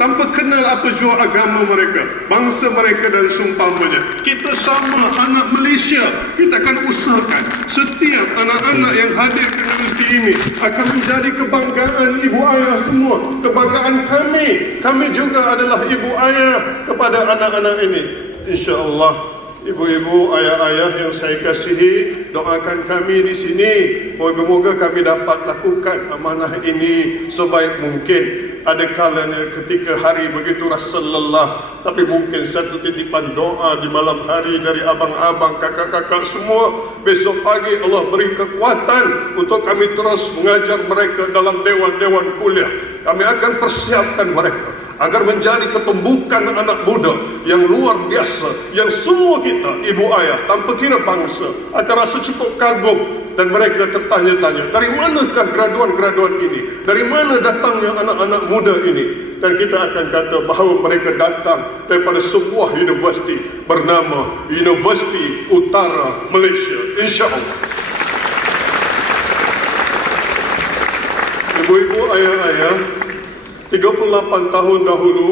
tanpa kenal apa jua agama mereka, bangsa mereka dan seumpamanya. Kita sama anak Malaysia, kita akan usahakan setiap anak-anak yang hadir ke universiti ini akan menjadi kebanggaan ibu ayah semua, kebanggaan kami. Kami juga adalah ibu ayah kepada anak-anak ini. InsyaAllah, ibu-ibu, ayah-ayah yang saya kasihi, doakan kami di sini. Moga-moga kami dapat lakukan amanah ini sebaik mungkin. Ada kalanya ketika hari begitu rasa lelah, tapi mungkin satu titipan doa di malam hari dari abang-abang, kakak-kakak semua. Besok pagi Allah beri kekuatan untuk kami terus mengajar mereka dalam dewan-dewan kuliah. Kami akan persiapkan mereka agar menjadi ketumbukan anak muda yang luar biasa, yang semua kita, ibu ayah, tanpa kira bangsa, akan rasa cukup kagum. Dan mereka tertanya-tanya, dari manakah graduan-graduan ini? Dari mana datangnya anak-anak muda ini? Dan kita akan kata bahawa mereka datang daripada sebuah universiti bernama Universiti Utara Malaysia, insya-Allah. Ibu-ibu, ayah-ayah, 38 tahun dahulu,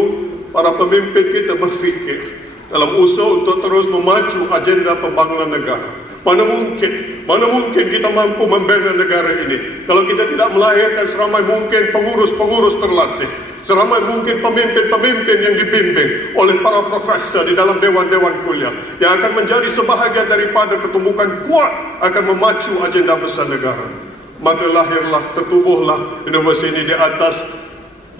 para pemimpin kita berfikir dalam usaha untuk terus memacu agenda pembangunan negara. Mana mungkin kita mampu membela negara ini kalau kita tidak melahirkan seramai mungkin pengurus-pengurus terlatih, seramai mungkin pemimpin-pemimpin yang dibimbing oleh para profesor di dalam dewan-dewan kuliah yang akan menjadi sebahagian daripada ketumbukan kuat akan memacu agenda besar negara. Maka lahirlah, tertubuhlah universiti ini di atas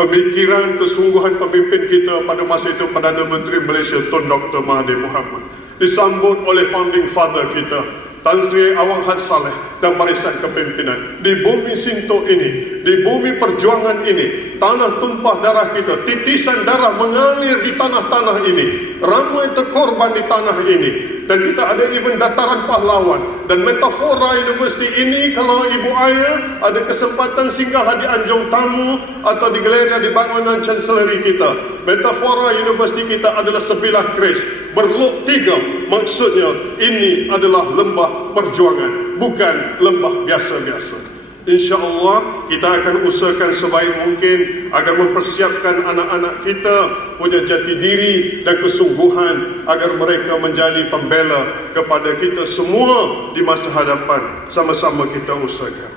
pemikiran kesungguhan pemimpin kita pada masa itu, Perdana Menteri Malaysia Tun Dr. Mahathir Mohamad, disambut oleh founding father kita Tan Sri Awang Had Saleh dan barisan kepimpinan. Di bumi Sinto ini, di bumi perjuangan ini, tanah tumpah darah kita, titisan darah mengalir di tanah-tanah ini, ramai terkorban di tanah ini. Dan kita ada even dataran pahlawan. Dan metafora universiti ini, kalau ibu ayah ada kesempatan singgah di Anjung Tamu atau di galeria di bangunan chancellery kita, metafora universiti kita adalah sebilah keris berlok 3. Maksudnya ini adalah lembah perjuangan, bukan lembah biasa-biasa. InsyaAllah kita akan usahakan sebaik mungkin agar mempersiapkan anak-anak kita punya jati diri dan kesungguhan agar mereka menjadi pembela kepada kita semua di masa hadapan. Sama-sama kita usahakan.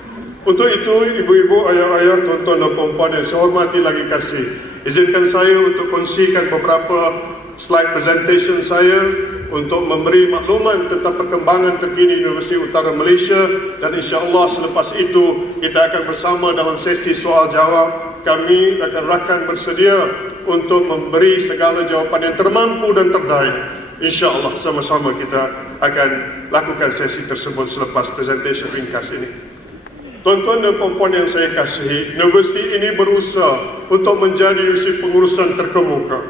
Untuk itu, ibu-ibu, ayah-ayah, tuan-tuan dan puan-puan yang saya hormati lagi kasih, izinkan saya untuk kongsikan beberapa slide presentation saya untuk memberi makluman tentang perkembangan terkini Universiti Utara Malaysia. Dan insya-Allah selepas itu kita akan bersama dalam sesi soal jawab. Kami rakan-rakan bersedia untuk memberi segala jawapan yang termampu dan terdaya. Insya-Allah sama-sama kita akan lakukan sesi tersebut selepas presentation ringkas ini. Tuan-tuan dan puan-puan yang saya kasihi, universiti ini berusaha untuk menjadi universiti pengurusan terkemuka.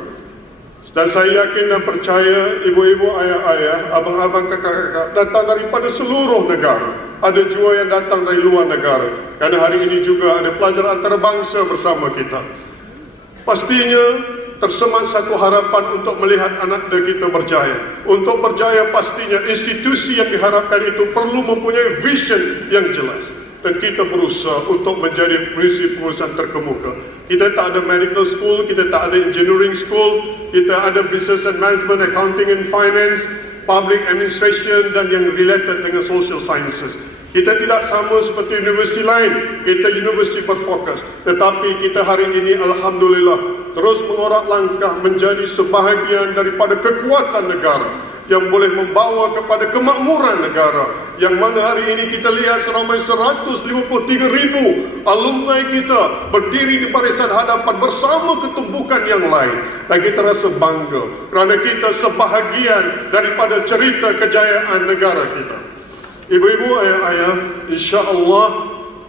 Dan saya yakin dan percaya ibu-ibu, ayah-ayah, abang-abang, kakak-kakak datang daripada seluruh negara. Ada juga yang datang dari luar negara. Karena hari ini juga ada pelajar antarabangsa bersama kita. Pastinya tersemat satu harapan untuk melihat anak kita berjaya. Untuk berjaya pastinya institusi yang diharapkan itu perlu mempunyai vision yang jelas. Dan kita berusaha untuk menjadi universiti pengurusan terkemuka. Kita tak ada medical school, kita tak ada engineering school, kita ada business and management, accounting and finance, public administration dan yang related dengan social sciences. Kita tidak sama seperti universiti lain, kita universiti berfokus. Tetapi kita hari ini alhamdulillah terus mengorak langkah menjadi sebahagian daripada kekuatan negara yang boleh membawa kepada kemakmuran negara, yang mana hari ini kita lihat seramai 153,000 alumni kita berdiri di barisan hadapan bersama ketumbukan yang lain. Dan kita rasa bangga kerana kita sebahagian daripada cerita kejayaan negara kita. Ibu-ibu, ayah-ayah, insya-Allah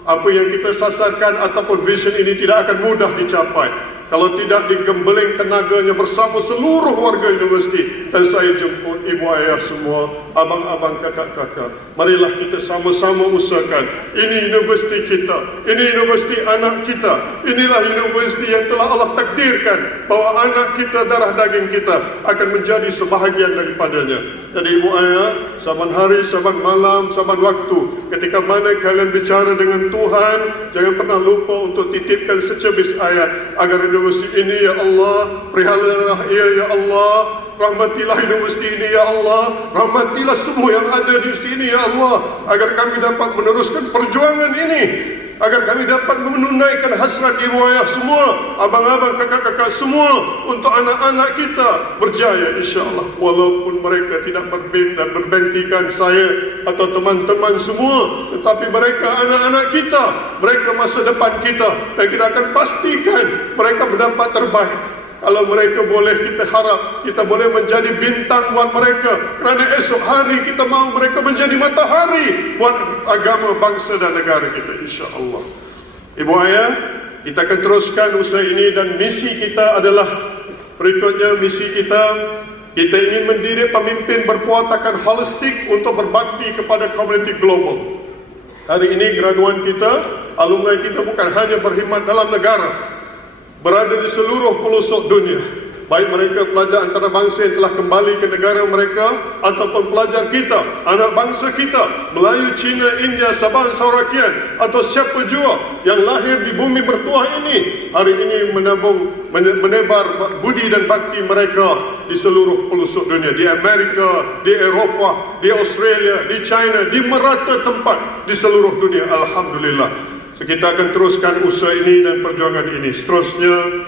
apa yang kita sasarkan ataupun vision ini tidak akan mudah dicapai kalau tidak digembeling tenaganya bersama seluruh warga universiti. Dan saya jemput ibu ayah semua, abang-abang, kakak-kakak, marilah kita sama-sama usahakan. Ini universiti kita, ini universiti anak kita, inilah universiti yang telah Allah takdirkan bahawa anak kita, darah daging kita akan menjadi sebahagian daripadanya. Jadi ibu ayah, saban hari, saban malam, saban waktu, ketika mana kalian bicara dengan Tuhan, jangan pernah lupa untuk titipkan secebis ayat agar universiti ini ya Allah, perihalalah ia ya Allah, rahmatilah universiti ini ya Allah, rahmatilah semua yang ada di universiti ini ya Allah, agar kami dapat meneruskan perjuangan ini, agar kami dapat menunaikan hasrat ibu ayah semua, abang-abang, kakak-kakak semua, untuk anak-anak kita berjaya insya-Allah. Walaupun mereka tidak berbentikan saya atau teman-teman semua, tetapi mereka anak-anak kita, mereka masa depan kita, dan kita akan pastikan mereka mendapat terbaik. Kalau mereka boleh, kita harap kita boleh menjadi bintang buat mereka, kerana esok hari kita mahu mereka menjadi matahari buat agama, bangsa dan negara kita insya-Allah. Ibu ayah, kita akan teruskan usaha ini, dan misi kita adalah berikutnya. Misi kita ingin mendidik pemimpin berpuatakan holistik untuk berbakti kepada komuniti global. Hari ini graduan kita, alumni kita bukan hanya berkhidmat dalam negara, berada di seluruh pelosok dunia, baik mereka pelajar antarabangsa yang telah kembali ke negara mereka, ataupun pelajar kita, anak bangsa kita, Melayu, Cina, India, Sabah, Saurakian, atau siapa jua yang lahir di bumi bertuah ini, hari ini menebar budi dan bakti mereka di seluruh pelosok dunia, di Amerika, di Eropah, di Australia, di China, di merata tempat di seluruh dunia. Alhamdulillah. So, kita akan teruskan usaha ini dan perjuangan ini. Seterusnya,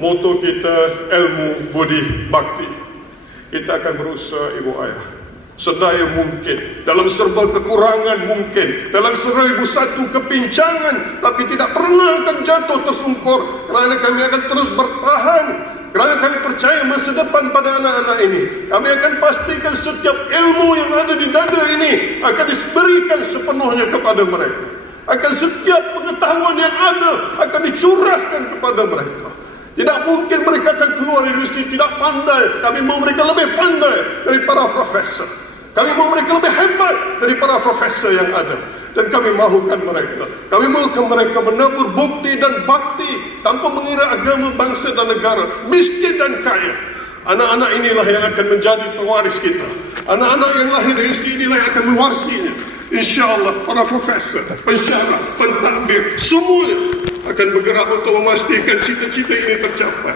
moto kita ilmu, budi, bakti. Kita akan berusaha ibu ayah sedaya mungkin, dalam serba kekurangan mungkin, dalam 1001 kepincangan, tapi tidak pernah akan jatuh tersungkur, kerana kami akan terus bertahan, kerana kami percaya masa depan pada anak-anak ini. Kami akan pastikan setiap ilmu yang ada di dada ini akan diberikan sepenuhnya kepada mereka, akan setiap pengetahuan yang ada akan dicurahkan kepada mereka. Tidak mungkin mereka akan keluar dari universiti tidak pandai. Kami mahu mereka lebih pandai dari para profesor. Kami mahu mereka lebih hebat dari para profesor yang ada. Dan kami mahukan mereka, kami mahukan mereka menabur bukti dan bakti tanpa mengira agama, bangsa dan negara, miskin dan kaya. Anak-anak inilah yang akan menjadi pewaris kita. Anak-anak yang lahir dari universiti inilah yang akan mewarisinya. InsyaAllah para profesor, pensyarah, pentadbir, semuanya akan bergerak untuk memastikan cita-cita ini tercapai.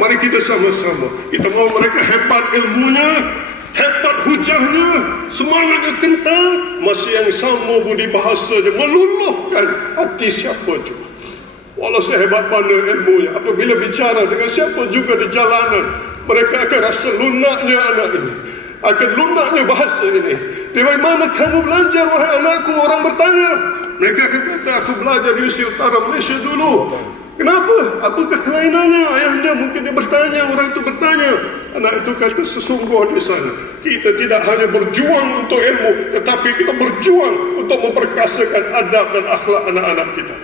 Mari kita sama-sama, kita mahu mereka hebat ilmunya, hebat hujahnya, semangatnya kental, masih yang sama budi bahasanya, meluluhkan hati siapa juga. Walau sehebat mana ilmunya, apabila bicara dengan siapa juga di jalanan, mereka akan rasa lunaknya anak ini, akan lunaknya bahasa ini. Dari mana kamu belajar wahai anakku? Orang bertanya. Mereka akan kata, aku belajar di Universiti Utara Malaysia dulu. Kenapa? Apakah kelainannya? Ayahnya mungkin dia bertanya, orang itu bertanya. Anak itu kata sesungguh di sana, kita tidak hanya berjuang untuk ilmu, tetapi kita berjuang untuk memperkasakan adab dan akhlak anak-anak kita.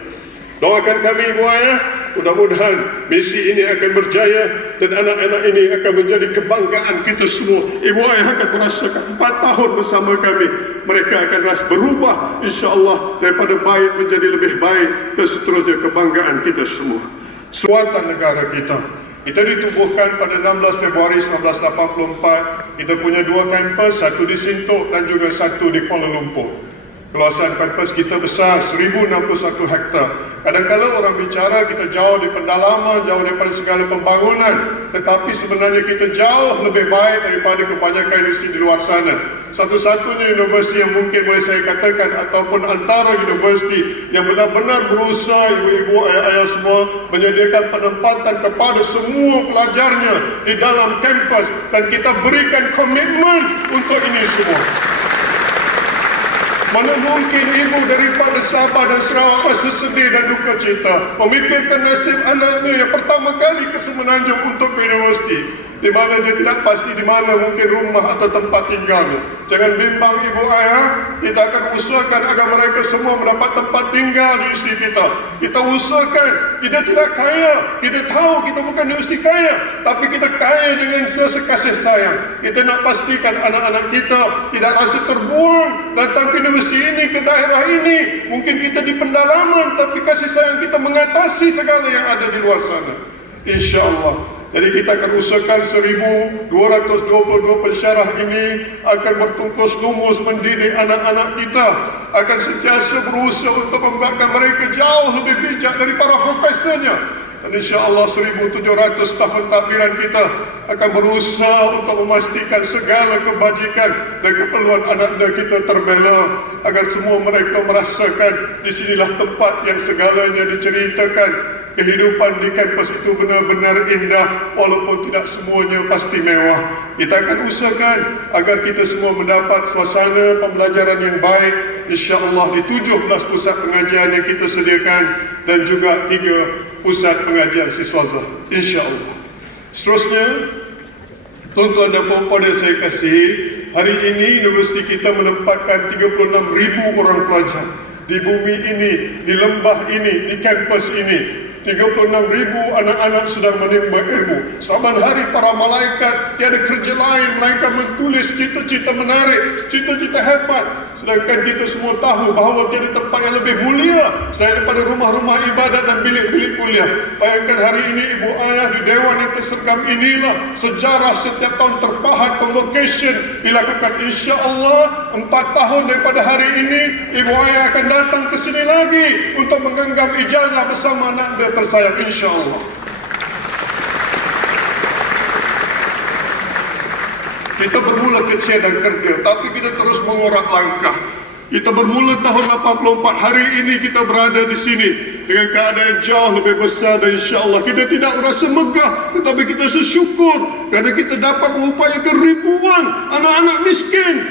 Doakan kami ibu ayah, mudah-mudahan misi ini akan berjaya dan anak-anak ini akan menjadi kebanggaan kita semua. Ibu ayah akan merasakan 4 tahun bersama kami, mereka akan rasa berubah insya-Allah daripada baik menjadi lebih baik, dan seterusnya kebanggaan kita semua. Kekuatan negara kita. Kita ditubuhkan pada 16 Februari 1984. Kita punya 2 kampus, satu di Sintok dan juga satu di Kuala Lumpur. Keluasan kampus kita besar, 1061 hektar. Kadang-kadang orang bicara kita jauh di pendalaman, jauh daripada segala pembangunan, tetapi sebenarnya kita jauh lebih baik daripada kebanyakan universiti di luar sana. Satu-satunya universiti yang mungkin boleh saya katakan, ataupun antara universiti yang benar-benar berusaha, ibu-ibu, ayah-ayah semua, menyediakan penempatan kepada semua pelajarnya di dalam kampus, dan kita berikan komitmen untuk ini semua. Mana mungkin ibu daripada Sabah dan Sarawak rasa sedih dan duka cita memikirkan nasib anaknya yang pertama kali ke Semenanjung untuk ke universiti, di mana dia tidak pasti di mana mungkin rumah atau tempat tinggalnya. Jangan bimbang ibu ayah, kita akan usahakan agar mereka semua mendapat tempat tinggal di universiti kita. Kita usahakan, kita tidak kaya, kita tahu kita bukan universiti kaya, tapi kita kaya dengan rasa kasih sayang. Kita nak pastikan anak-anak kita tidak rasa terbuang datang ke universiti ini, ke daerah ini. Mungkin kita di pendalaman, tapi kasih sayang kita mengatasi segala yang ada di luar sana. InsyaAllah Jadi kita akan usahakan 1,222 pensyarah ini akan bertungkus lumus mendidik anak-anak kita, akan sentiasa berusaha untuk membuatkan mereka jauh lebih bijak dari para profesornya. Dan insyaAllah 1,700 staf pentadbiran kita akan berusaha untuk memastikan segala kebajikan dan keperluan anak-anak kita terbela, agar semua mereka merasakan di sinilah tempat yang segalanya diceritakan. Kehidupan di kampus itu benar-benar indah, walaupun tidak semuanya pasti mewah. Kita akan usahakan agar kita semua mendapat suasana pembelajaran yang baik, insyaAllah di 17 pusat pengajian yang kita sediakan dan juga 3 pusat pengajian siswazah, insyaAllah. Seterusnya, tuan-tuan dan puan-puan yang saya kasihi, hari ini universiti kita menempatkan 36,000 orang pelajar di bumi ini, di lembah ini, di kampus ini. 36,000 anak-anak sedang menimba ilmu. Saban hari para malaikat tiada kerja lain melainkan menulis cita-cita menarik, cita-cita hebat. Sedangkan kita semua tahu bahawa tiada tempat yang lebih mulia selain daripada rumah-rumah ibadat dan bilik-bilik kuliah. Bayangkan hari ini ibu ayah di dewan yang tersergam inilah sejarah setiap tahun terpahat convocation dilakukan. InsyaAllah 4 tahun daripada hari ini ibu ayah akan datang ke sini lagi untuk menggenggam ijazah bersama anak dia tersayang, insyaAllah. Kita bermula kecil dan kerja, tapi kita terus mengorak langkah. Kita bermula tahun 84, hari ini kita berada di sini dengan keadaan yang jauh lebih besar, dan insyaAllah kita tidak merasa megah, tetapi kita bersyukur kerana kita dapat mengupayakan ribuan anak-anak miskin,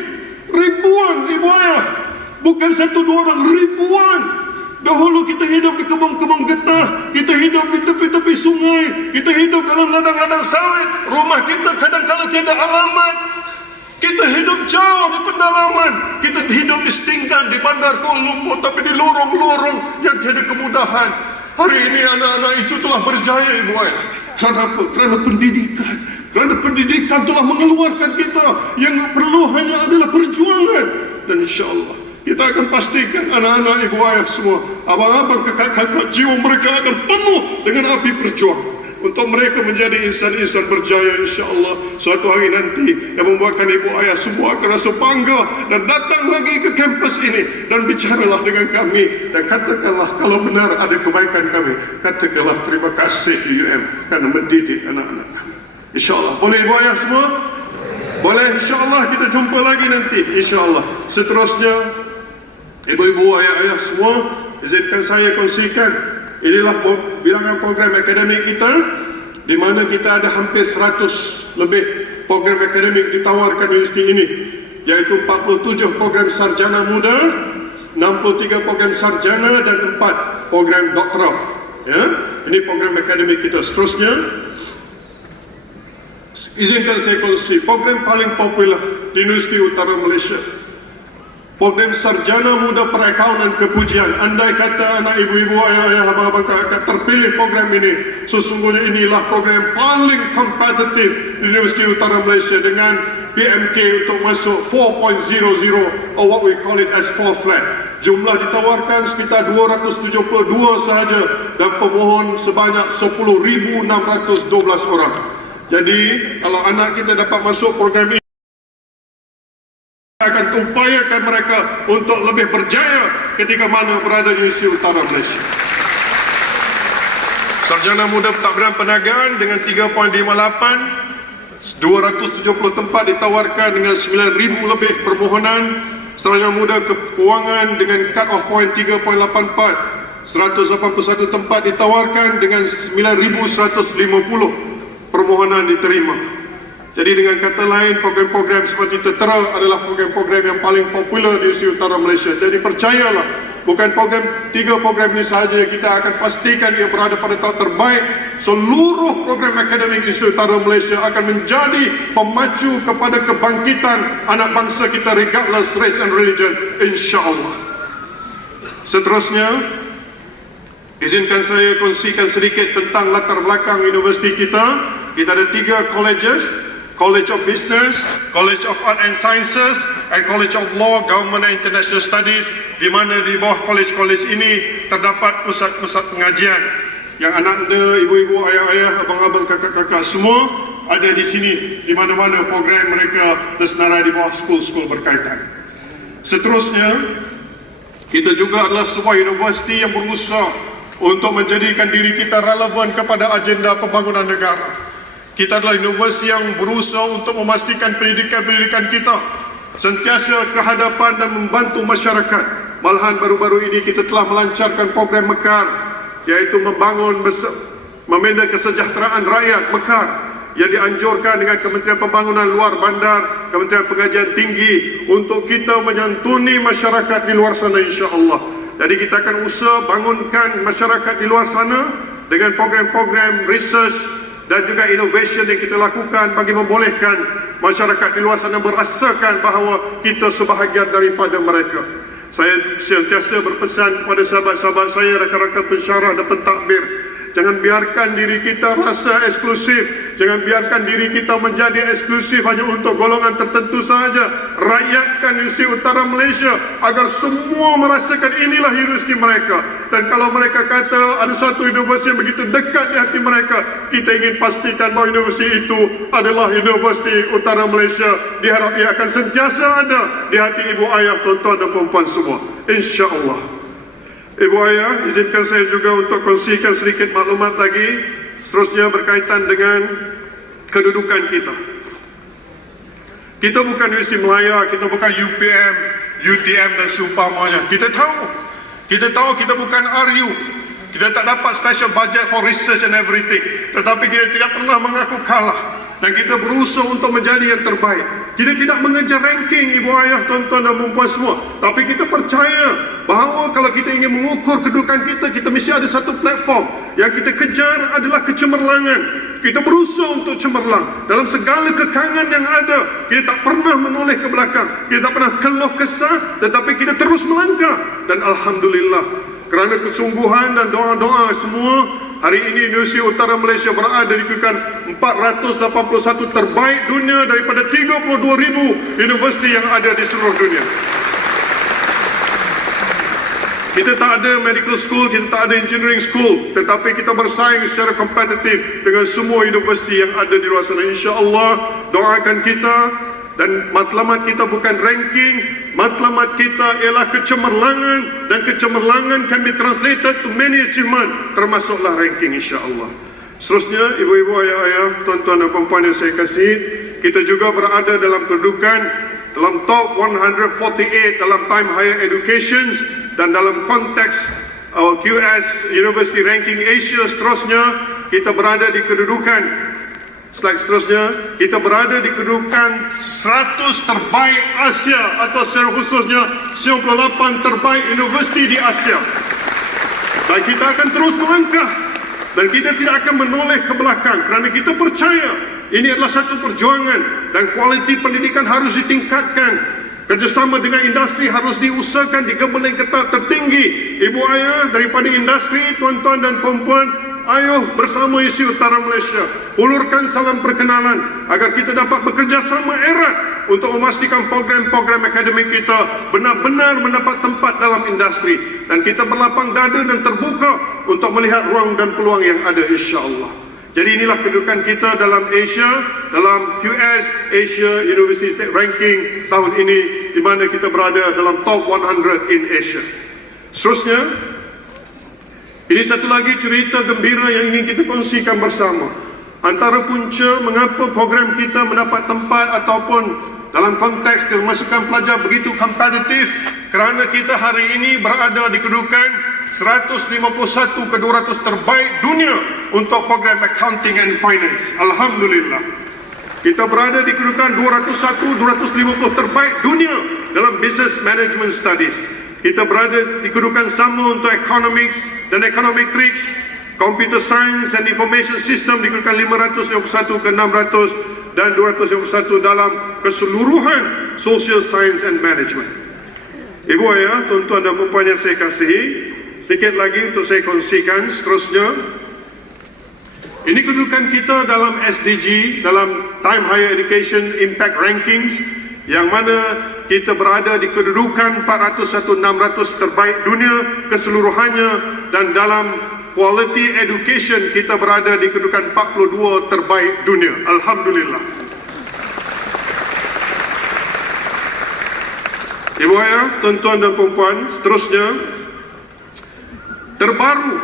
ribuan ibu ayah, bukan 1-2 orang, ribuan. Dahulu kita hidup di kebun-kebun getah, kita hidup di tepi-tepi sungai, kita hidup dalam ladang-ladang sawit, rumah kita kadang-kala tiada alamat, kita hidup jauh di pedalaman, kita hidup di Stinggan, di Bandar Kuala Lumpur, tapi di lorong-lorong yang tiada kemudahan. Hari ini anak-anak itu telah berjaya, ibu ayah. Kenapa? Kerana pendidikan. Kerana pendidikan telah mengeluarkan kita. Yang perlu hanya adalah perjuangan. Dan insyaAllah kita akan pastikan anak-anak ibu ayah semua, abang-abang, kakak-kakak, jiwa mereka akan penuh dengan api perjuangan untuk mereka menjadi insan-insan berjaya, insyaAllah. Suatu hari nanti yang membuatkan ibu ayah semua akan rasa bangga dan datang lagi ke kampus ini dan bicaralah dengan kami dan katakanlah kalau benar ada kebaikan kami, katakanlah terima kasih UM kerana mendidik anak-anak kami, insyaAllah. Boleh ibu ayah semua? Boleh, insyaAllah. Kita jumpa lagi nanti, insyaAllah. Seterusnya, ibu-ibu, ayah-ayah semua, izinkan saya kongsikan, inilah bilangan program akademik kita, di mana kita ada hampir 100 lebih program akademik ditawarkan universiti ini, iaitu 47 program sarjana muda, 63 program sarjana dan 4 program doktoral. Ya, ini program akademik kita. Seterusnya, izinkan saya kongsi program paling popular di Universiti Utara Malaysia, program sarjana muda perakaunan kepujian. Andai kata anak ibu-ibu, ayah-ayah, abang-abang, kakak terpilih program ini, sesungguhnya inilah program paling kompetitif di Universiti Utara Malaysia dengan PMK untuk masuk 4.00 or what we call it as 4 flat. Jumlah ditawarkan sekitar 272 sahaja dan pemohon sebanyak 10,612 orang. Jadi kalau anak kita dapat masuk program ini, akan upayakan mereka untuk lebih berjaya ketika mana berada di Universiti Utara Malaysia. Sarjana muda pentadbiran perniagaan dengan 3.58, 270 tempat ditawarkan dengan 9,000 lebih permohonan. Sarjana muda keuangan dengan cut off point 3.84, 181 tempat ditawarkan dengan 9,150 permohonan diterima. Jadi dengan kata lain, program-program seperti Tertera adalah program-program yang paling popular di Universiti Utara Malaysia. Jadi percayalah, bukan 3 program ini sahaja yang kita akan pastikan ia berada pada tahap terbaik. Seluruh program akademik Institut Utara Malaysia akan menjadi pemacu kepada kebangkitan anak bangsa kita regardless race and religion, insyaAllah. Seterusnya, izinkan saya kongsikan sedikit tentang latar belakang universiti kita. Kita ada 3 colleges, College of Business, College of Art and Sciences, and College of Law, Government and International Studies, di mana di bawah college-college ini terdapat pusat-pusat pengajian yang anak anda, ibu-ibu, ayah-ayah, abang-abang, kakak-kakak semua ada di sini, di mana-mana program mereka tersenarai di bawah skul-skul berkaitan. Seterusnya, kita juga adalah sebuah universiti yang berusaha untuk menjadikan diri kita relevan kepada agenda pembangunan negara. Kita adalah universiti yang berusaha untuk memastikan pendidikan-pendidikan kita sentiasa ke hadapan dan membantu masyarakat. Malahan baru-baru ini kita telah melancarkan program Mekar, iaitu membina kesejahteraan rakyat Mekar yang dianjurkan dengan Kementerian Pembangunan Luar Bandar, Kementerian Pengajian Tinggi untuk kita menyantuni masyarakat di luar sana, insya-Allah. Jadi kita akan usaha bangunkan masyarakat di luar sana dengan program-program research dan juga innovation yang kita lakukan bagi membolehkan masyarakat di luar sana merasakan bahawa kita sebahagian daripada mereka. Saya sentiasa berpesan kepada sahabat-sahabat saya, rakan-rakan pensyarah dan pentadbir, jangan biarkan diri kita rasa eksklusif, jangan biarkan diri kita menjadi eksklusif hanya untuk golongan tertentu sahaja. Rakyatkan Universiti Utara Malaysia agar semua merasakan inilah universiti mereka. Dan kalau mereka kata ada satu universiti yang begitu dekat di hati mereka, kita ingin pastikan bahawa universiti itu adalah Universiti Utara Malaysia. Diharap ia akan sentiasa ada di hati ibu ayah, tuan-tuan dan puan-puan semua, insya-Allah. Ibu ayah, izinkan saya juga untuk kongsikan sedikit maklumat lagi seterusnya berkaitan dengan kedudukan kita. Kita bukan Universiti Melaya, kita bukan UPM, UTM dan seumpamanya. Kita tahu kita bukan RU. Kita tak dapat special budget for research and everything. Tetapi kita tidak pernah mengaku kalah. Dan kita berusaha untuk menjadi yang terbaik. Kita tidak mengejar ranking, ibu ayah, tuan-tuan dan puan-puan semua. Tapi kita percaya bahawa kalau kita ingin mengukur kedudukan kita, kita mesti ada satu platform. Yang kita kejar adalah kecemerlangan. Kita berusaha untuk cemerlang. Dalam segala kekangan yang ada, kita tak pernah menoleh ke belakang. Kita tak pernah keluh kesah, tetapi kita terus melangkah. Dan Alhamdulillah, kerana kesungguhan dan doa-doa semua, hari ini Universiti Utara Malaysia berada di kedudukan 481 terbaik dunia daripada 32,000 universiti yang ada di seluruh dunia. Kita tak ada medical school, kita tak ada engineering school, tetapi kita bersaing secara kompetitif dengan semua universiti yang ada di luar sana. InsyaAllah, doakan kita. Dan matlamat kita bukan ranking, matlamat kita ialah kecemerlangan, dan kecemerlangan can be translated to many achievement, termasuklah ranking, insya-Allah. Seterusnya, ibu-ibu, ayah-ayah, tuan-tuan dan puan-puan yang saya kasih, kita juga berada dalam kedudukan dalam top 148 dalam Time Higher Education dan dalam konteks QS University Ranking Asia. Seterusnya, kita berada di kedudukan slide seterusnya, kita berada di kedudukan 100 terbaik Asia, atau secara khususnya 98 terbaik universiti di Asia. Dan kita akan terus melangkah, dan kita tidak akan menoleh ke belakang, kerana kita percaya ini adalah satu perjuangan dan kualiti pendidikan harus ditingkatkan. Kerjasama dengan industri harus diusahakan, digembeleng ketat tertinggi. Ibu ayah daripada industri, tuan-tuan dan puan-puan, ayo bersama Universiti Utara Malaysia hulurkan salam perkenalan agar kita dapat bekerjasama erat untuk memastikan program-program akademik kita benar-benar mendapat tempat dalam industri, dan kita berlapang dada dan terbuka untuk melihat ruang dan peluang yang ada, insya-Allah. Jadi inilah kedudukan kita dalam Asia, dalam QS Asia University Ranking tahun ini, di mana kita berada dalam top 100 in Asia. Seterusnya, ini satu lagi cerita gembira yang ingin kita kongsikan bersama. Antara punca mengapa program kita mendapat tempat ataupun dalam konteks kemasukan pelajar begitu kompetitif, kerana kita hari ini berada di kedudukan 151 ke 200 terbaik dunia untuk program Accounting and Finance. Alhamdulillah. Kita berada di kedudukan 201, 250 terbaik dunia dalam Business Management Studies. Kita berada di kedudukan sama untuk Economics dan Econometrics, Computer Science and Information System di kedudukan 551 ke 600 dan 251 dalam keseluruhan Social Science and Management. Ibu ayah, tuan-tuan dan puan yang saya kasihi, sedikit lagi untuk saya kongsikan seterusnya. Ini kedudukan kita dalam SDG, dalam Time Higher Education Impact Rankings, yang mana kita berada di kedudukan 401-600 terbaik dunia keseluruhannya, dan dalam quality education kita berada di kedudukan 42 terbaik dunia. Alhamdulillah. Ibu ayah, tuan-tuan dan puan-puan, seterusnya terbaru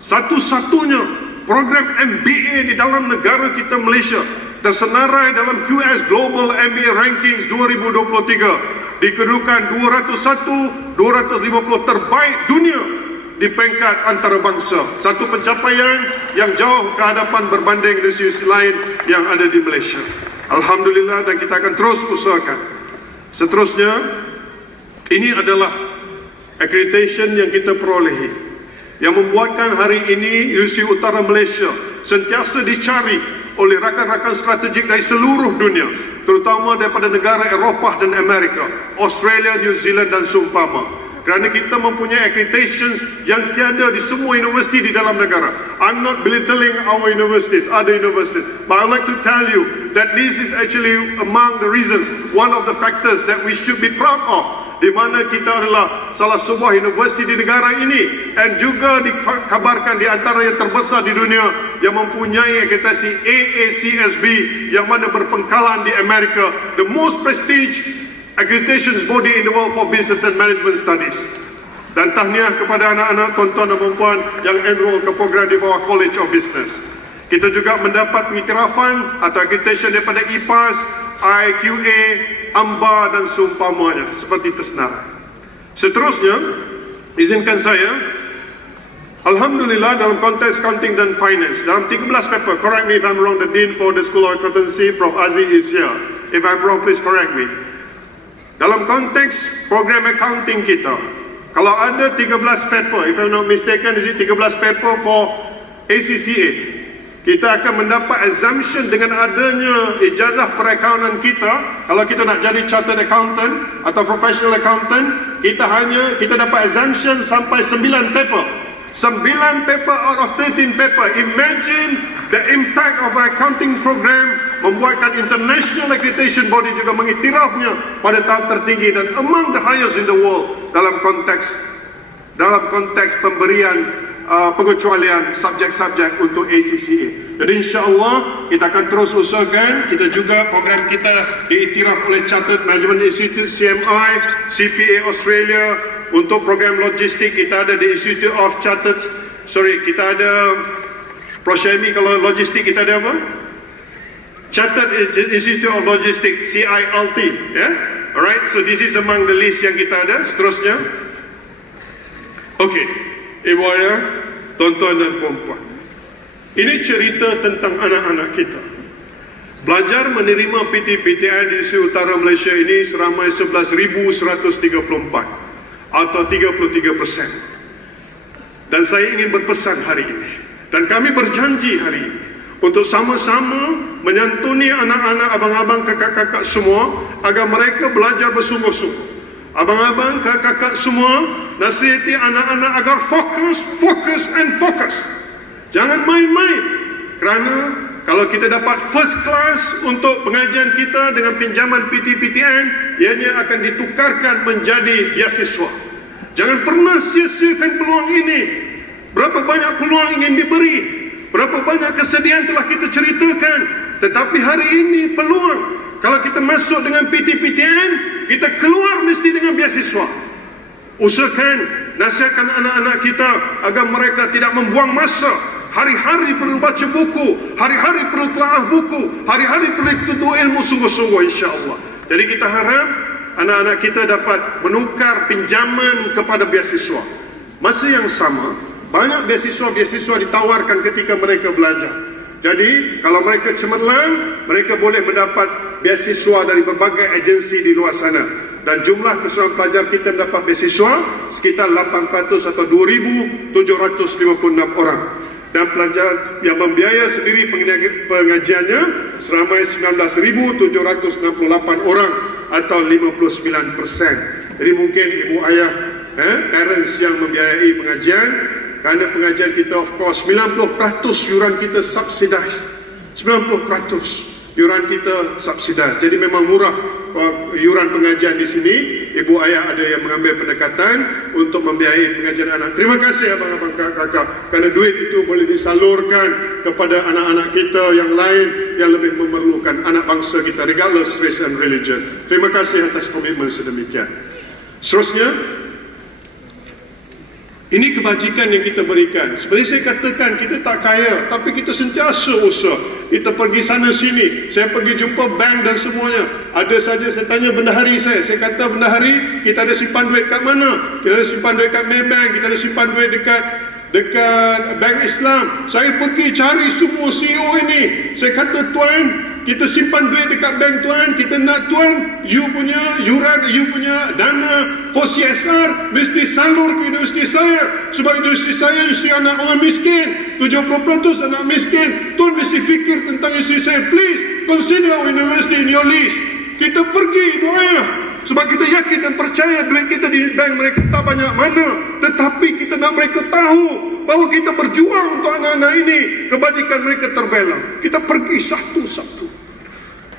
satu-satunya program MBA di dalam negara kita Malaysia tersenarai dalam QS Global MBA Rankings 2023 di kedudukan 201, 250 terbaik dunia di peringkat antarabangsa. Satu pencapaian yang jauh ke hadapan berbanding institusi lain yang ada di Malaysia. Alhamdulillah, dan kita akan terus usahakan. Seterusnya, ini adalah accreditation yang kita perolehi, yang membuatkan hari ini Universiti Utara Malaysia sentiasa dicari oleh rakan-rakan strategik dari seluruh dunia, terutama daripada negara Eropah dan Amerika, Australia, New Zealand dan seumpama. Kerana kita mempunyai accreditations yang tiada di semua universiti di dalam negara. I'm not belittling our universities, other universities, but I'd like to tell you that this is actually among the reasons, one of the factors that we should be proud of, di mana kita adalah salah sebuah universiti di negara ini dan juga dikabarkan di antara yang terbesar di dunia yang mempunyai akreditasi AACSB yang mana berpengkalan di Amerika, the most prestige accreditation body in the world for business and management studies. Dan tahniah kepada anak-anak, tuan-tuan dan puan yang enroll ke program di bawah College of Business. Kita juga mendapat pengiktirafan atau accreditation daripada IPAS, IQA, AMBA dan seumpamanya seperti tersenarai. Seterusnya, izinkan saya, Alhamdulillah, dalam konteks accounting dan finance, dalam 13 paper, correct me if I'm wrong, the Dean for the School of Accountancy, Prof. Aziz is here. If I'm wrong, please correct me. Dalam konteks program accounting kita, kalau ada 13 paper, if I'm not mistaken, is it 13 paper for ACCA, kita akan mendapat exemption dengan adanya ijazah perakaunan kita. Kalau kita nak jadi chartered accountant atau professional accountant, kita dapat exemption sampai 9 paper. 9 paper out of 13 paper. Imagine the impact of our accounting program membuatkan international accreditation body juga mengiktirafnya pada tahap tertinggi dan among the highest in the world dalam konteks pemberian pengecualian subjek-subjek untuk ACCA. Jadi insya-Allah kita akan terus usahakan. Kita juga program kita diiktiraf oleh Chartered Management Institute CMI, CPA Australia. Untuk program logistik kita ada di Institute of Chartered, kita ada Proshemi. Kalau logistik kita ada apa? Chartered Institute of Logistics, CILT, ya. Alright, so this is among the list yang kita ada. Seterusnya, okey, ibu ayah, tuan-tuan dan puan-puan, ini cerita tentang anak-anak kita. Belajar menerima PTPTN di Universiti Utara Malaysia ini seramai 11,134 atau 33%. Dan saya ingin berpesan hari ini, dan kami berjanji hari ini untuk sama-sama menyantuni anak-anak, abang-abang, kakak-kakak semua agar mereka belajar bersungguh-sungguh. Abang-abang, kakak-kakak semua, nasihati anak-anak agar fokus. Jangan main-main. Kerana kalau kita dapat first class untuk pengajian kita dengan pinjaman PTPTN, ianya akan ditukarkan menjadi beasiswa. Jangan pernah sia-siakan peluang ini. Berapa banyak peluang ingin diberi, berapa banyak kesedihan telah kita ceritakan, tetapi hari ini peluang. Kalau kita masuk dengan PTPTN, kita keluar mesti dengan beasiswa. Usahakan, nasihatkan anak-anak kita agar mereka tidak membuang masa. Hari-hari perlu baca buku, hari-hari perlu telaah buku, hari-hari perlu tuntut ilmu sungguh-sungguh, insya-Allah. Jadi kita harap anak-anak kita dapat menukar pinjaman kepada beasiswa. Masa yang sama, banyak beasiswa-beasiswa ditawarkan ketika mereka belajar. Jadi kalau mereka cemerlang, mereka boleh mendapat beasiswa dari berbagai agensi di luar sana. Dan jumlah keseluruhan pelajar kita mendapat beasiswa sekitar 800 atau 2,756 orang. Dan pelajar yang membiaya sendiri pengajiannya seramai 19,768 orang atau 59%. Jadi mungkin ibu ayah, parents yang membiayai pengajian, kerana pengajian kita of course 90% yuran kita subsidized. 90% yuran kita subsidized. Jadi memang murah yuran pengajian di sini. ibu ayah ada yang mengambil pendekatan untuk membiayai pengajaran anak. Terima kasih abang-abang, kakak, kerana duit itu boleh disalurkan kepada anak-anak kita yang lain yang lebih memerlukan, anak bangsa kita, regardless race and religion. Terima kasih atas komitmen sedemikian. Seterusnya, ini kebajikan yang kita berikan. Seperti saya katakan, kita tak kaya, tapi kita sentiasa usaha. Kita pergi sana sini, saya pergi jumpa bank dan semuanya. Ada saja saya tanya bendahari saya kata, bendahari, kita ada simpan duit kat mana? Kita ada simpan duit kat Maybank, kita ada simpan duit dekat Bank Islam. Saya pergi cari semua CEO ini. Saya kata, tuan, kita simpan duit dekat bank tuan, kita nak tuan, you punya yuran, you punya dana for CSR mesti salur ke universiti saya, sebab universiti saya universiti anak orang miskin, 70% anak miskin. Tuan mesti fikir tentang universiti saya. Please consider our university in your list. Kita pergi ibu ayah, sebab kita yakin dan percaya duit kita di bank mereka tak banyak mana, tetapi kita nak mereka tahu bahawa kita berjuang untuk anak-anak ini, kebajikan mereka terbela. Kita pergi satu-satu,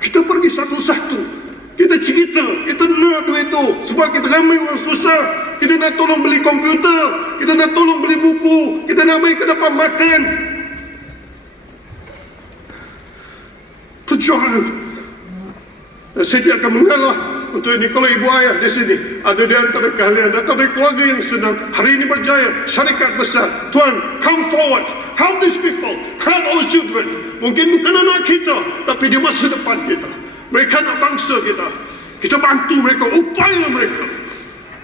kita pergi satu-satu, kita cerita, kita nak duit tu, sebab kita ramai orang susah. Kita nak tolong beli komputer, kita nak tolong beli buku, kita nak mereka dapat makan. Perjuangan. Saya akan mengalah untuk ini. Kalau ibu ayah di sini, ada di antara kalian datang dari keluarga yang senang, hari ini berjaya, syarikat besar, tuan, come forward, help these people, help our children. Mungkin bukan anak kita, tapi di masa depan kita, mereka anak bangsa kita. Kita bantu mereka, upaya mereka,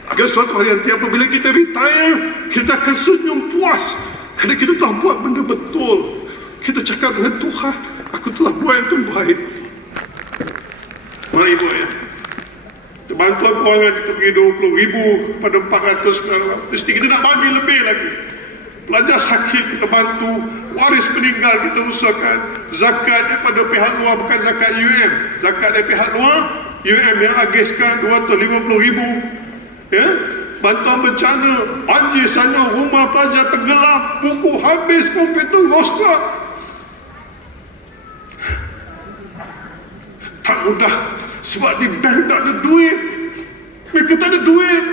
agar suatu hari nanti apabila kita retire, kita akan senyum puas kerana kita telah buat benda betul. Kita cakap dengan Tuhan, aku telah buat yang terbaik. Mari ibu ayah, bantuan kewangan kita pergi 20,000 pada 400, mesti kita nak bagi lebih lagi. Pelajar sakit kita bantu, waris meninggal kita usahakan, zakat daripada pihak luar, bukan zakat UM, zakat dari pihak luar, UM yang agiskan 250,000. Ya, bantuan bencana, banjir sana, rumah pelajar tenggelam, buku habis, komputer rosak. Tak mudah, sebab di bank tak ada duit. Mereka tak ada duit.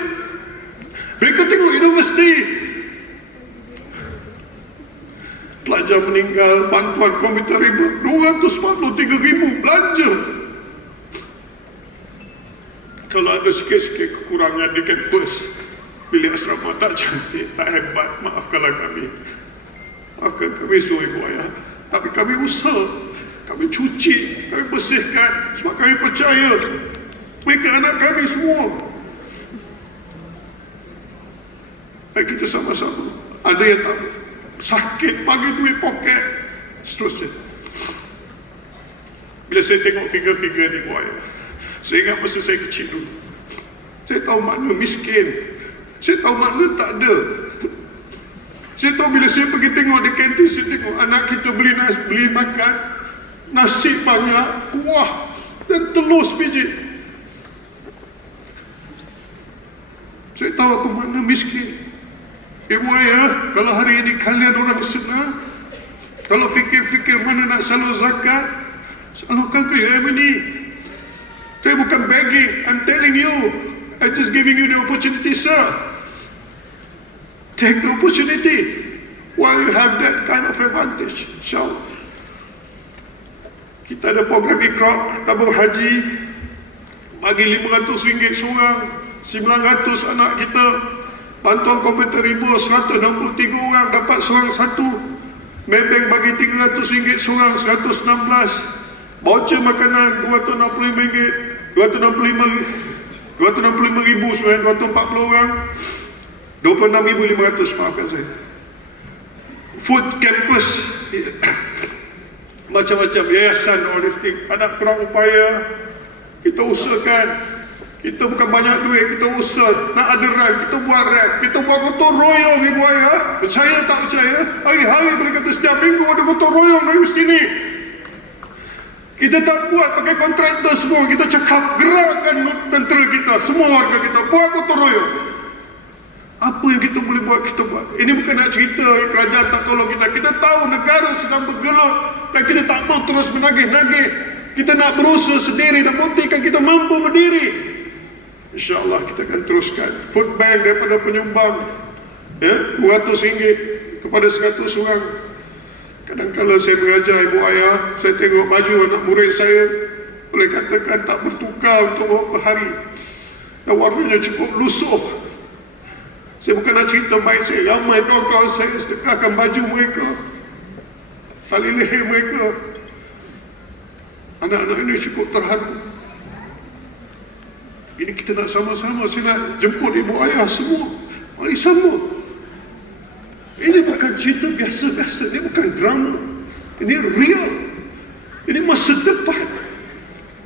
Mereka tengok universiti, pelajar meninggal, bantuan komputer ribu, 243,000 belanja. Kalau ada sikit-sikit kekurangan di kampus, bilik asrama tak cantik, tak hebat, maafkanlah kami. Maafkan kami semua ibu ayah, tapi kami usaha, kami cuci, kami bersihkan, sebab kami percaya mereka anak kami semua. Baik, kita sama-sama. Ada yang tak sakit, bagi duit poket, seterusnya. Bila saya tengok figure-figure ni, saya ingat masa saya kecil dulu, saya tahu makna miskin, saya tahu makna tak ada. Saya tahu bila saya pergi tengok di kantin, saya tengok anak kita beli makan, nasi banyak, kuah dan telur sebiji. Saya tahu apa makna miskin. Ibu ayah, kalau hari ini kalian orang senang, kalau fikir-fikir mana nak salur zakat, salurkan ke UM ini. Saya bukan begging, I'm telling you, I'm just giving you the opportunity, sir. Take the opportunity while you have that kind of advantage. InsyaAllah. Kita ada program Iqra, tabung haji, bagi RM500 seorang, 900 anak kita. Bantuan komputer ribu, 163 orang dapat seorang satu. Maybank bagi RM300 seorang, 116. Voucher makanan RM265, 265,000 seorang, 240 orang, 26,500, maafkan saya. Food campus, macam-macam yayasan holistik, anak kurang upaya, kita usahakan. Kita bukan banyak duit, kita usaha nak ada rem, kita buat rem, kita buat gotong royong ibu ayah. Percaya tak percaya, hari-hari boleh kata setiap minggu ada gotong royong dari sini. Kita tak buat pakai kontraktor semua, kita cakap gerakkan tentera kita, semua warga kita buat gotong royong. Apa yang kita boleh buat, kita buat. Ini bukan nak cerita kerajaan tak tolong kita. Kita tahu negara sedang bergelut dan kita tak mau terus menagih-nagih. Kita nak berusaha sendiri dan buktikan kita mampu berdiri. InsyaAllah kita akan teruskan. Food bank daripada penyumbang, ya, RM200 kepada 100 orang. Kadang-kadang saya mengajar ibu ayah, saya tengok baju anak murid saya, boleh katakan tak bertukar untuk beberapa hari. Dan warnanya cukup lusuh. Saya bukan nak cerita baik saya, ramai kawan-kawan saya sedekahkan baju mereka, tali leher mereka. Anak-anak ini cukup terharu. Ini kita nak sama-sama, saya nak jemput ibu ayah semua. Mari sama. Ini bukan cerita biasa-biasa, ini bukan drama. Ini real. Ini masa depan.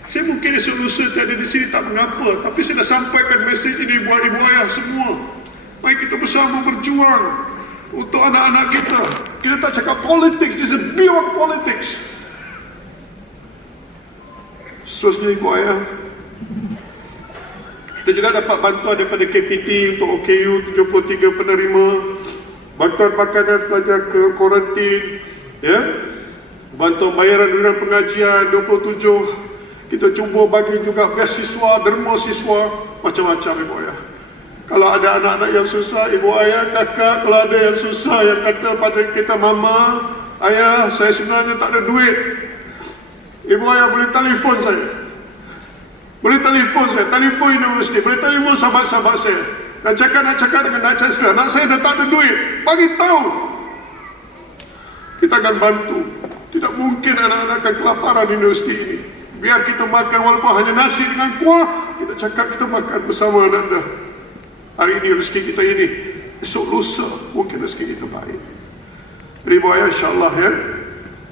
Saya mungkin esok lusa tiada di sini tak mengapa, tapi saya dah sampaikan mesej ini buat ibu ayah semua. Mari kita bersama berjuang untuk anak-anak kita. Kita tak cakap politics, this is beyond politics. Seterusnya ibu ayah, kita juga dapat bantuan daripada KPT untuk OKU 73 penerima, bantuan makanan pelajar ke kuarantin, ya, bantuan bayaran iuran pengajian 27. Kita cuba bagi juga beasiswa, derma siswa, macam-macam ibu ayah. Kalau ada anak-anak yang susah, ibu ayah, kakak, kalau ada yang susah yang kata pada kita, mama, ayah, saya sebenarnya tak ada duit, ibu ayah boleh telefon saya. Boleh telefon saya, telefon universiti, boleh telefon sahabat-sahabat saya. Nak cakap dengan Nak Chancellor, anak saya dah tak ada duit, bagi tahu. Kita akan bantu. Tidak mungkin anak-anak akan kelaparan di universiti ini. Biar kita makan walaupun hanya nasi dengan kuah, kita cakap kita makan bersama anak-anak. Hari ini rezeki kita ini, esok lusa mungkin rezeki kita baik. Ibu ayah, insyaAllah, ya.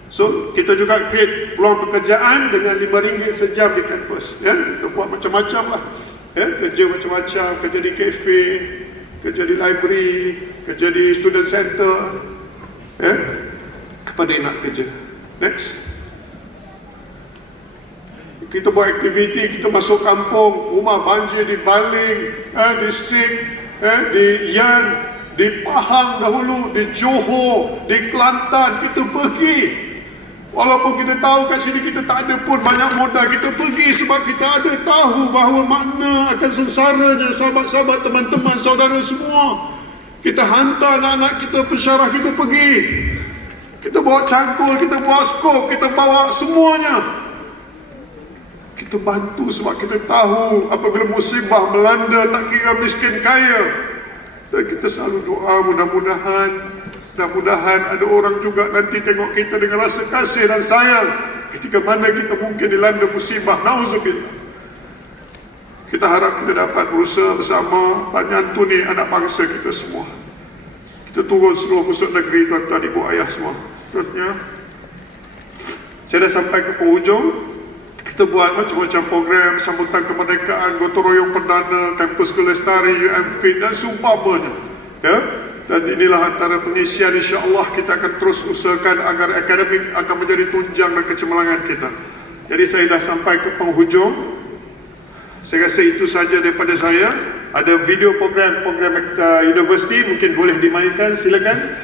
So, kita juga create peluang pekerjaan dengan RM5 sejam di kampus, ya. Kita buat macam-macam lah, ya. Kerja macam-macam, kerja di kafe, kerja di library, kerja di student center, ya, kepada yang nak kerja. Next. Kita buat aktiviti, kita masuk kampung, rumah banjir di Baling, di Sik, di Yan, di Pahang dahulu, di Johor, di Kelantan, kita pergi. Walaupun kita tahu kat sini kita tak ada pun banyak modal, kita pergi sebab kita ada tahu bahawa makna akan sengsaranya sahabat-sahabat, teman-teman, saudara semua. Kita hantar anak-anak kita, pensyarah kita pergi. Kita bawa cangkul, kita bawa skop, kita bawa semuanya. Kita bantu sebab kita tahu apabila musibah melanda tak kira miskin kaya. Dan kita selalu doa mudah-mudahan ada orang juga nanti tengok kita dengan rasa kasih dan sayang ketika mana kita mungkin dilanda musibah. Nauzubillah. Kita harap kita dapat berusaha bersama menyantuni anak bangsa kita semua. Kita turun seluruh pusat negeri, tuan-tuan, ibu ayah semua. Seterusnya, saya dah sampai ke penghujung. Kita buat macam-macam program sambutan kemerdekaan, gotong royong perdana, kampus kelestari, UMFIT dan seumpamanya, ya. Dan inilah antara pengisian, insya-Allah kita akan terus usahakan agar akademik akan menjadi tunjang dan kecemerlangan kita. Jadi saya dah sampai ke penghujung. Saya rasa itu saja daripada saya. Ada video program universiti mungkin boleh dimainkan, silakan.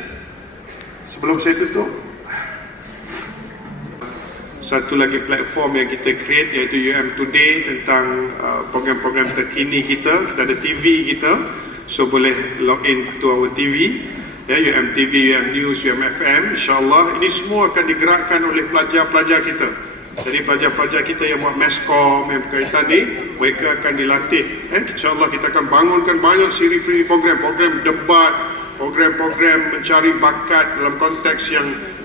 Sebelum saya tutup, satu lagi platform yang kita create iaitu UM Today tentang program-program terkini kita. Kita ada TV kita, so boleh log in to our TV, ya, UM TV, UM News, UM FM. InsyaAllah ini semua akan digerakkan oleh pelajar-pelajar kita. Jadi pelajar-pelajar kita yang buat MESCOM yang berkaitan ni, mereka akan dilatih. InsyaAllah kita akan bangunkan banyak siri-siri program debat, program-program mencari bakat dalam konteks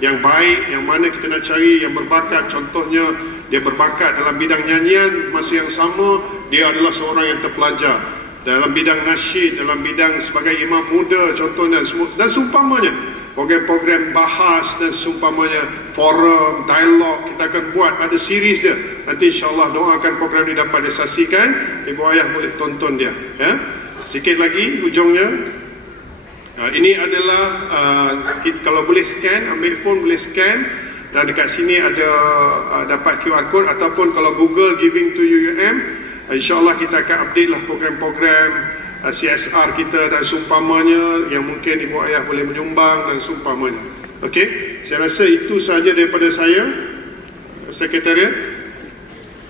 yang baik, yang mana kita nak cari yang berbakat. Contohnya, dia berbakat dalam bidang nyanyian, masa yang sama dia adalah seorang yang terpelajar dalam bidang nasyid, dalam bidang sebagai imam muda contohnya, dan seumpamanya. Program-program bahas dan seumpamanya, forum, dialog, kita akan buat, ada series dia. Nanti insyaAllah doakan program ini dapat disaksikan, ibu ayah boleh tonton dia, ya. Sikit lagi hujungnya. Ini adalah kalau boleh scan, ambil phone boleh scan, dan dekat sini ada dapat QR code, ataupun kalau Google Giving to UUM, insyaAllah kita akan update lah program-program CSR kita dan seumpamanya yang mungkin ibu ayah boleh menyumbang dan seumpamanya. Okey, saya rasa itu sahaja daripada saya, Sekretariat.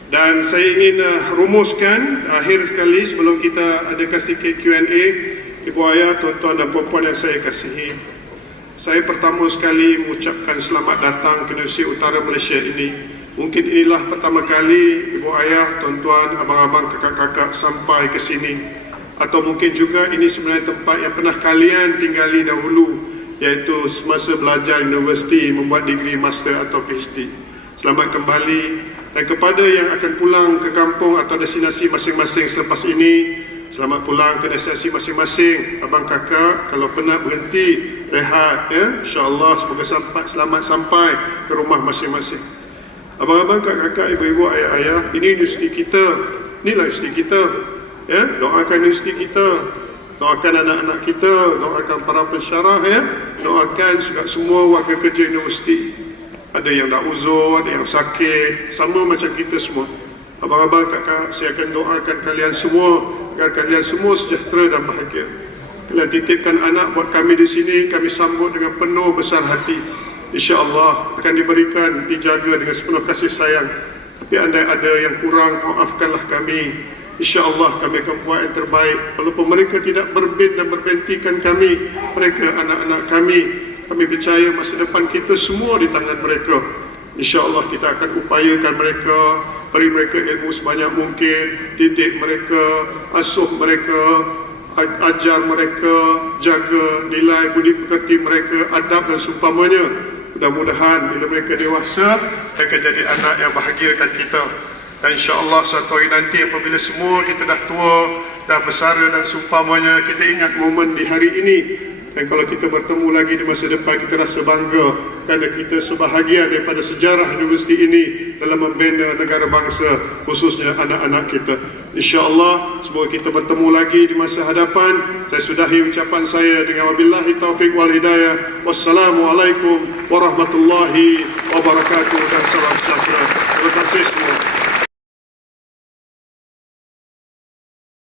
Dan saya ingin rumuskan akhir sekali sebelum kita adakan sedikit Q&A, ibu ayah, tuan-tuan dan puan-puan yang saya kasihi. Saya pertama sekali mengucapkan selamat datang ke Indonesia Utara Malaysia ini. Mungkin inilah pertama kali ibu ayah, tuan-tuan, abang-abang, kakak-kakak sampai ke sini. Atau mungkin juga ini sebenarnya tempat yang pernah kalian tinggali dahulu, iaitu semasa belajar universiti membuat degree master atau PhD. Selamat kembali. Dan kepada yang akan pulang ke kampung atau destinasi masing-masing selepas ini, selamat pulang ke destinasi masing-masing. Abang kakak kalau pernah berhenti rehat, ya, insya-Allah semoga selamat sampai ke rumah masing-masing. Abang-abang, kakak-kakak, ibu-ibu, ayah-ayah, ini universiti kita. Inilah universiti kita. Ya, doakan universiti kita. Doakan anak-anak kita, doakan para pensyarah, ya. Doakan juga semua warga kerja universiti. Ada yang dah uzur, ada yang sakit, sama macam kita semua. Abang-abang, kakak, saya akan doakan kalian semua agar kalian semua sejahtera dan bahagia. Kalian titipkan anak buat kami di sini, kami sambut dengan penuh besar hati. InsyaAllah akan diberikan, dijaga dengan sepenuh kasih sayang. Tapi andai ada yang kurang, maafkanlah kami. InsyaAllah kami akan buat yang terbaik. Walaupun mereka tidak berbin dan berbentikan kami, mereka anak-anak kami. Kami percaya masa depan kita semua di tangan mereka. InsyaAllah kita akan upayakan mereka, beri mereka ilmu sebanyak mungkin, didik mereka, asuh mereka, ajar mereka, jaga nilai budi pekerti mereka, adab dan seumpamanya. Mudah-mudahan bila mereka dewasa, mereka jadi anak yang bahagiakan kita. Dan insyaAllah satu hari nanti apabila semua kita dah tua, dah bersara dan seumpamanya, kita ingat momen di hari ini. Dan kalau kita bertemu lagi di masa depan, kita rasa bangga kerana kita sebahagian daripada sejarah universiti ini dalam membina negara bangsa, khususnya anak-anak kita. InsyaAllah semoga kita bertemu lagi di masa hadapan. Saya sudahi ucapan saya dengan wabillahi taufiq wal hidayah. Wassalamualaikum warahmatullahi wabarakatuh dan salam sejahtera. Terima kasih semua.